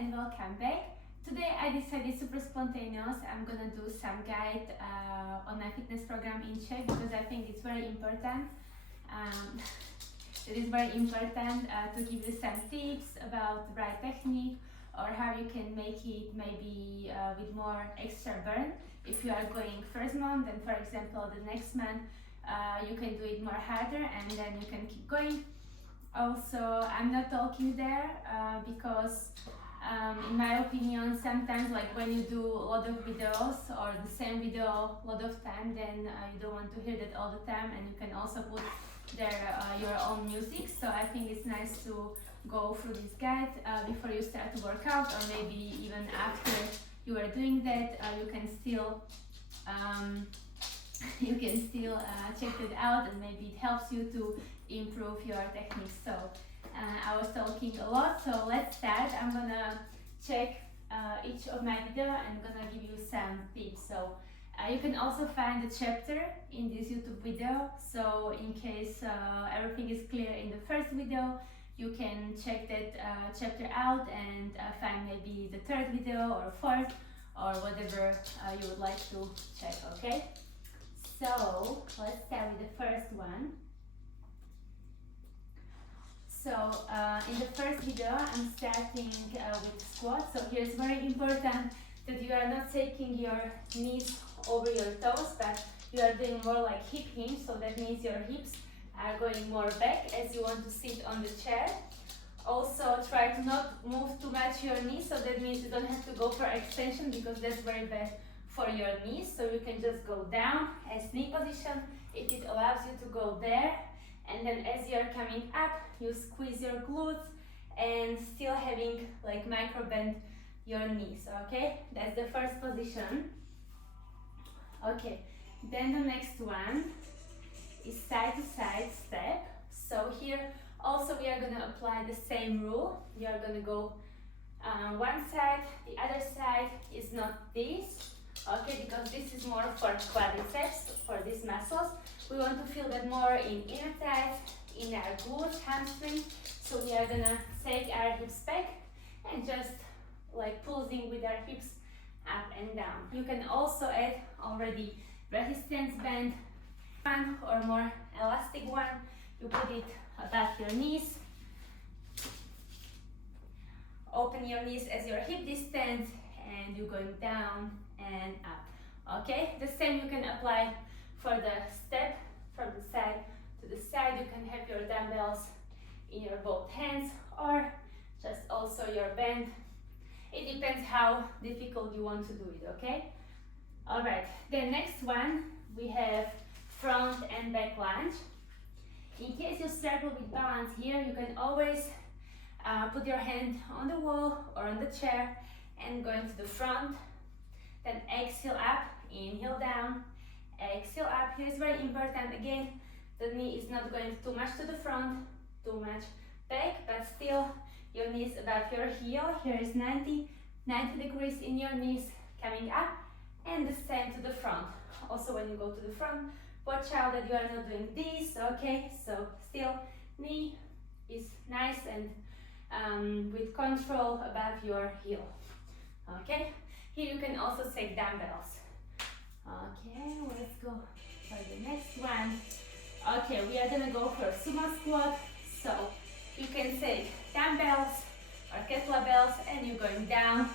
and welcome back. Today I decided super spontaneous. I'm gonna do some guide on my fitness program in Czech because I think it's very important. It is very important to give you some tips about the right technique or how you can make it maybe with more extra burn. If you are going first month, then for example the next month you can do it more harder and then you can keep going. Also, I'm not talking there because in my opinion, sometimes like when you do a lot of videos or the same video a lot of time, then you don't want to hear that all the time, and you can also put there your own music. So I think it's nice to go through this guide before you start to work out, or maybe even after you are doing that, you can still check it out, and maybe it helps you to improve your technique. So I was talking a lot, so let's start. I'm gonna check each of my video and I'm gonna give you some tips. So you can also find the chapter in this YouTube video, so in case everything is clear in the first video, you can check that chapter out and find maybe the third video or fourth or whatever you would like to check, okay? So let's start with the first one. So in the first video, I'm starting with squat. So here it's very important that you are not taking your knees over your toes, but you are doing more like hip hinge. So that means your hips are going more back as you want to sit on the chair. Also try to not move too much your knees. So that means you don't have to go for extension because that's very bad for your knees. So you can just go down as knee position if it allows you to go there. And then as you're coming up, you squeeze your glutes and still having like micro bend your knees, okay? That's the first position. Okay, then the next one is side to side step. So here also we are gonna apply the same rule. You are gonna go one side, the other side is not this, okay? Because this is more for quadriceps, for these muscles. We want to feel that more in inner thighs, in our glutes, hamstring. So we are gonna take our hips back and just like pulsing with our hips up and down. You can also add already resistance band, one or more elastic one. You put it above your knees. Open your knees as your hip distance and you're going down and up. Okay, the same you can apply for the step from the side to the side. You can have your dumbbells in your both hands or just also your band. It depends how difficult you want to do it, okay? All right, the next one, we have front and back lunge. In case you struggle with balance here, you can always put your hand on the wall or on the chair and going to the front. Then exhale up, inhale down, exhale up. Here is very important. Again, the knee is not going too much to the front, too much back, but still your knees above your heel. Here is 90 degrees in your knees coming up, and the same to the front. Also when you go to the front, watch out that you are not doing this, okay? So still knee is nice and with control above your heel, okay? Here you can also take dumbbells. Okay, let's go for the next one. Okay, we are gonna go for sumo squat. So you can take dumbbells or kettlebells and you're going down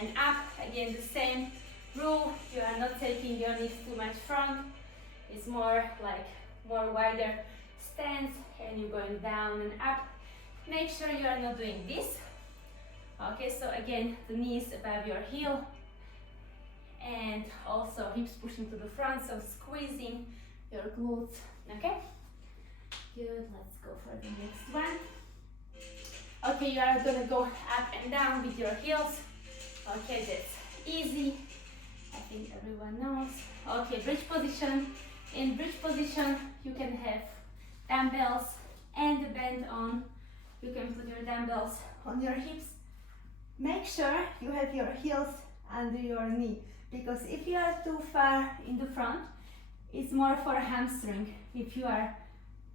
and up. Again, the same rule. You are not taking your knees too much front. It's more like more wider stance and you're going down and up. Make sure you are not doing this. Okay, so again, the knees above your heel and also hips pushing to the front, so squeezing your glutes, okay? Good, let's go for the next one. Okay, you are gonna go up and down with your heels. Okay, that's easy. I think everyone knows. Okay, bridge position. In bridge position, you can have dumbbells and the band on. You can put your dumbbells on your hips. Make sure you have your heels under your knee, because if you are too far in the front, it's more for hamstring. If you are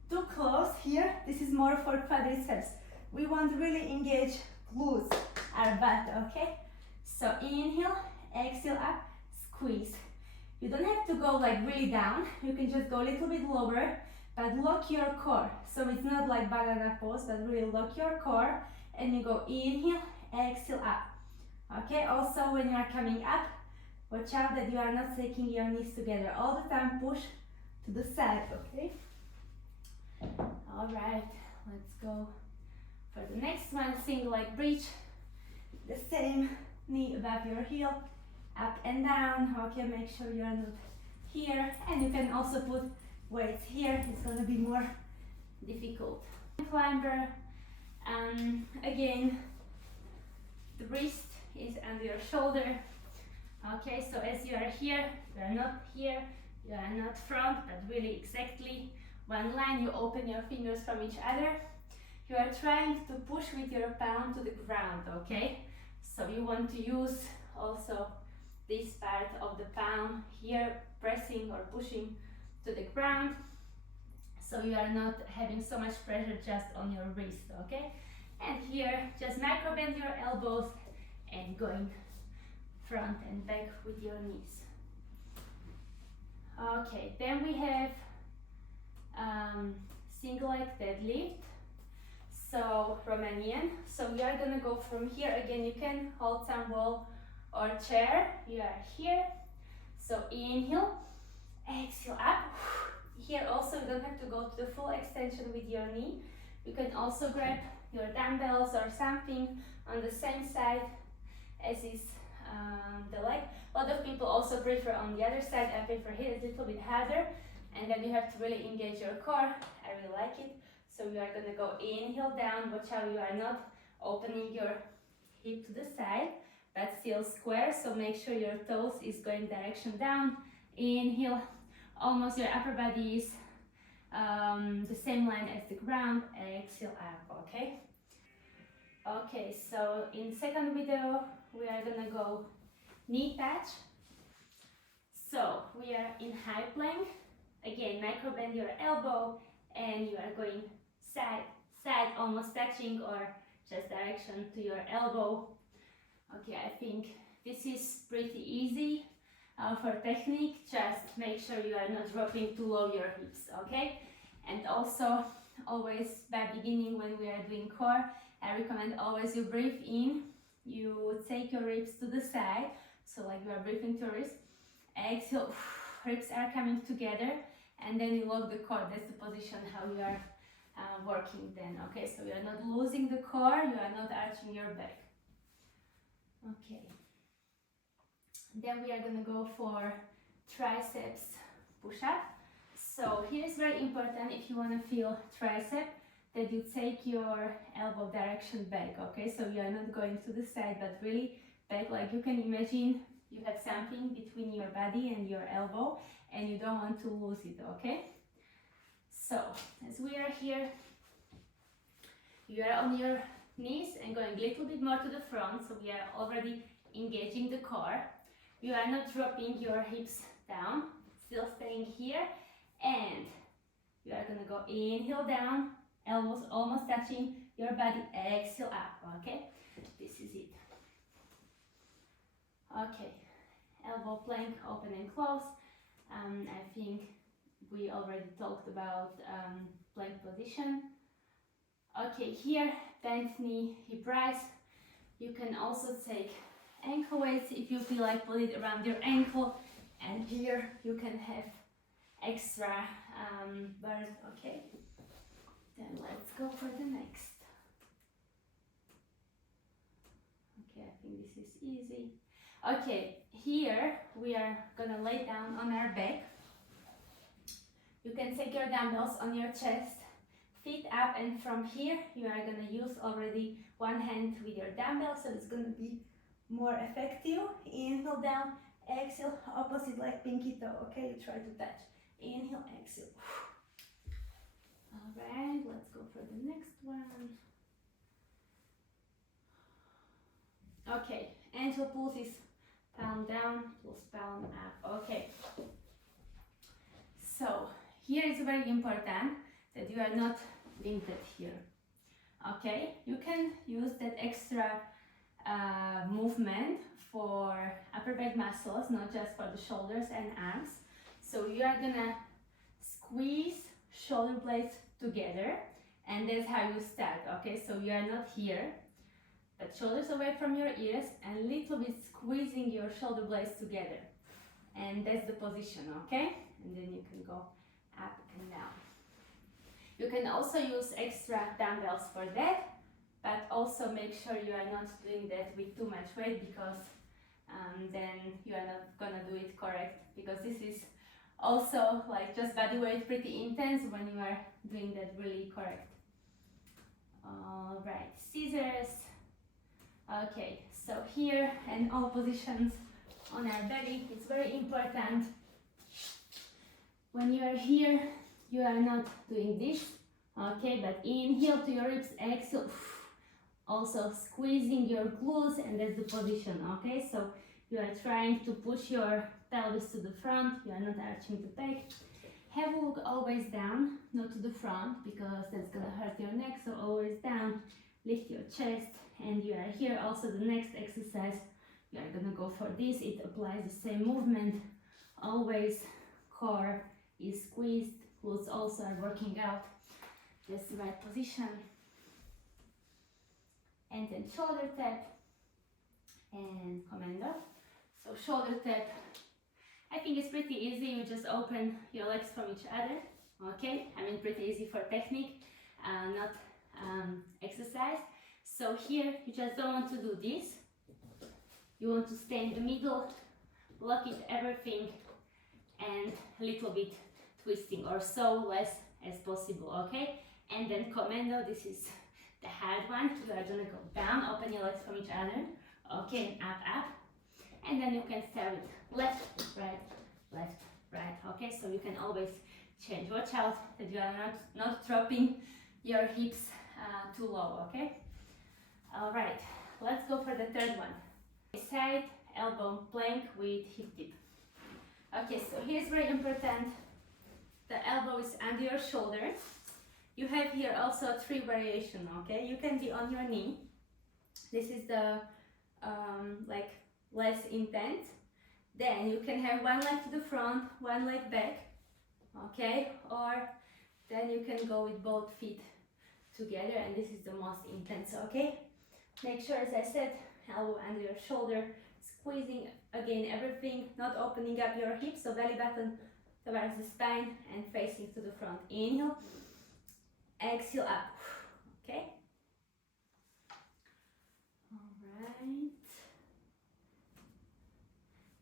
too close here, this is more for quadriceps. We want to really engage glutes, our butt, okay? So inhale, exhale up, squeeze. You don't have to go like really down, you can just go a little bit lower, but lock your core. So it's not like banana pose, but really lock your core, and you go inhale, exhale up. Okay, also when you are coming up, watch out that you are not taking your knees together. All the time push to the side, okay? Alright, let's go for the next one, single leg bridge. The same, knee above your heel, up and down. Okay, make sure you are not here, and you can also put weights here. It's gonna be more difficult. Climber, again, the wrist is under your shoulder. Okay, so as you are here, you are not here, you are not front, but really exactly one line. You open your fingers from each other. You are trying to push with your palm to the ground, okay? So you want to use also this part of the palm here, pressing or pushing to the ground. So you are not having so much pressure just on your wrist, okay? And here, just micro bend your elbows and going front and back with your knees. Okay, then we have single leg deadlift. So Romanian. So we are gonna go from here. Again, you can hold some wall or chair. You are here. So inhale, exhale up. Here also you don't have to go to the full extension with your knee. You can also grab your dumbbells or something on the same side as is the leg. A lot of people also prefer on the other side. I prefer here, it's a little bit harder, and then you have to really engage your core. I really like it. So you are gonna go inhale down. Watch how you are not opening your hip to the side, but still square. So make sure your toes is going direction down. Inhale, almost your upper body is the same line as the ground. Exhale up, okay? Okay, so in second video, we are gonna go knee touch. So we are in high plank. Again, micro bend your elbow, and you are going side, side, almost touching or just direction to your elbow. Okay, I think this is pretty easy for technique. Just make sure you are not dropping too low your hips, okay? And also, always by beginning when we are doing core, I recommend always you breathe in, you take your ribs to the side, so like you are breathing to wrist. Exhale, ribs are coming together, and then you lock the core. That's the position how you are working then, okay? So you are not losing the core, you are not arching your back. Okay. Then we are gonna go for triceps push-up. So here is very important, if you wanna feel tricep, that you take your elbow direction back, okay? So you are not going to the side, but really back, like you can imagine you have something between your body and your elbow, and you don't want to lose it, okay? So, as we are here, you are on your knees and going a little bit more to the front, so we are already engaging the core. You are not dropping your hips down, still staying here, and you are gonna go inhale down, elbows almost touching your body, exhale up, okay? This is it. Okay, elbow plank, open and close. I think we already talked about plank position. Okay, here, bent knee, hip rise. You can also take ankle weights if you feel like, put it around your ankle, and here you can have extra bars, okay? Then let's go for the next. Okay, I think this is easy. Okay, here we are gonna lay down on our back. You can take your dumbbells on your chest, feet up, and from here you are gonna use already one hand with your dumbbell, so it's gonna be more effective. Inhale down, exhale, opposite leg, pinky toe, okay? You try to touch. Inhale, exhale. Alright, let's go for the next one. Okay, angel pulse is palm down plus palm up. Okay. So, here is very important that you are not limited here. Okay, you can use that extra movement for upper back muscles, not just for the shoulders and arms. So you are gonna squeeze shoulder blades together, and that's how you start, okay? So you are not here, but shoulders away from your ears and little bit squeezing your shoulder blades together. And that's the position, okay? And then you can go up and down. You can also use extra dumbbells for that, but also make sure you are not doing that with too much weight, because then you are not gonna do it correct, because this is also like just body weight pretty intense when you are doing that really correct. All right, scissors. Okay, so here and all positions on our belly, it's very important. When you are here, you are not doing this, okay, but inhale to your ribs, exhale, also squeezing your glutes, and that's the position, okay? So you are trying to push your pelvis to the front, you are not arching the back. Have a look always down, not to the front, because that's gonna hurt your neck, so always down. Lift your chest, and you are here. Also the next exercise, you are gonna go for this. It applies the same movement. Always core is squeezed, glutes also are working out. That's the right position. And then shoulder tap and commando. So shoulder tap, I think it's pretty easy. You just open your legs from each other, okay? I mean, pretty easy for technique, not exercise. So here, you just don't want to do this. You want to stay in the middle, lock it everything, and a little bit twisting, or so less as possible, okay? And then commando, this is the hard one. You are gonna go down, open your legs from each other, okay, and up. And then you can start with left, right, okay? So you can always change. Watch out that you are not dropping your hips too low, okay? All right, let's go for the third one. Side elbow plank with hip dip. Okay, so here's very important. The elbow is under your shoulder. You have here also 3 variations, okay? You can be on your knee. This is the like less intense. Then you can have one leg to the front, one leg back, okay? Or then you can go with both feet together, and this is the most intense, okay? Make sure, as I said, elbow under your shoulder, squeezing again everything, not opening up your hips, so belly button towards the spine and facing to the front. Inhale, exhale up, okay? All right.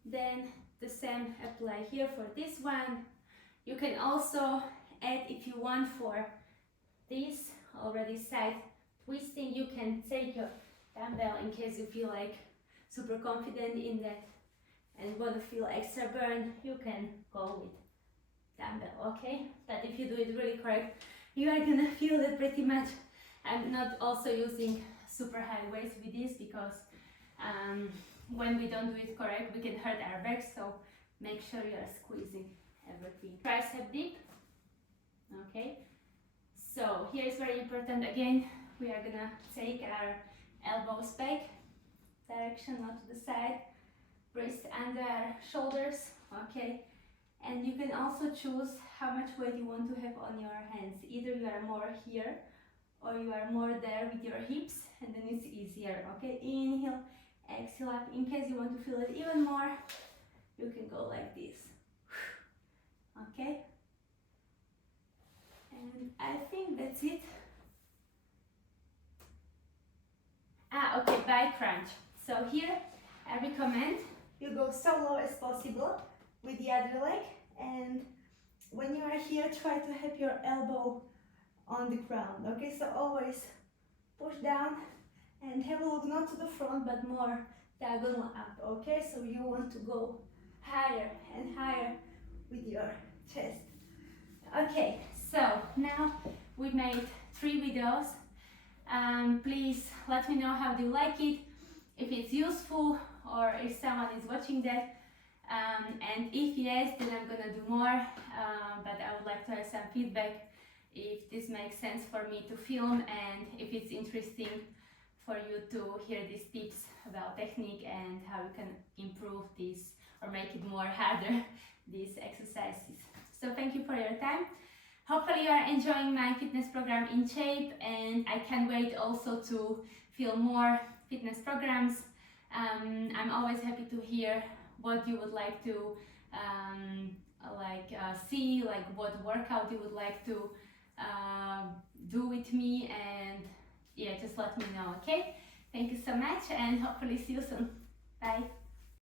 Then the same apply here for this one. You can also add, if you want, for this already side twisting, you can take your dumbbell in case you feel like super confident in that and want to feel extra burn. You can go with dumbbell, okay? But if you do it really correct, you are gonna feel it pretty much. I'm not also using super high weights with this, because when we don't do it correct, we can hurt our back, so make sure you are squeezing everything. Tricep dip, okay? So here is very important. Again, we are gonna take our elbows back, direction, not to the side, wrist under our shoulders, okay? And you can also choose how much weight you want to have on your hands. Either you are more here, or you are more there with your hips, and then it's easier, okay? Inhale, exhale up. In case you want to feel it even more, you can go like this, okay? And I think that's it. Okay, by crunch. So here, I recommend you go so low as possible with the other leg, and when you are here, try to have your elbow on the ground, okay? So always push down and have a look not to the front, but more diagonal up, okay? So you want to go higher and higher with your chest. Okay, so now we made 3 videos. Please let me know how do you like it, if it's useful, or if someone is watching that. And if yes, then I'm gonna do more, but I would like to have some feedback if this makes sense for me to film, and if it's interesting for you to hear these tips about technique and how you can improve this or make it more harder, these exercises. So thank you for your time. Hopefully you are enjoying my fitness program In Shape, and I can't wait also to feel more fitness programs. I'm always happy to hear what you would like to see, like what workout you would like to do with me, and yeah, just let me know, okay? Thank you so much, and hopefully see you soon. Bye.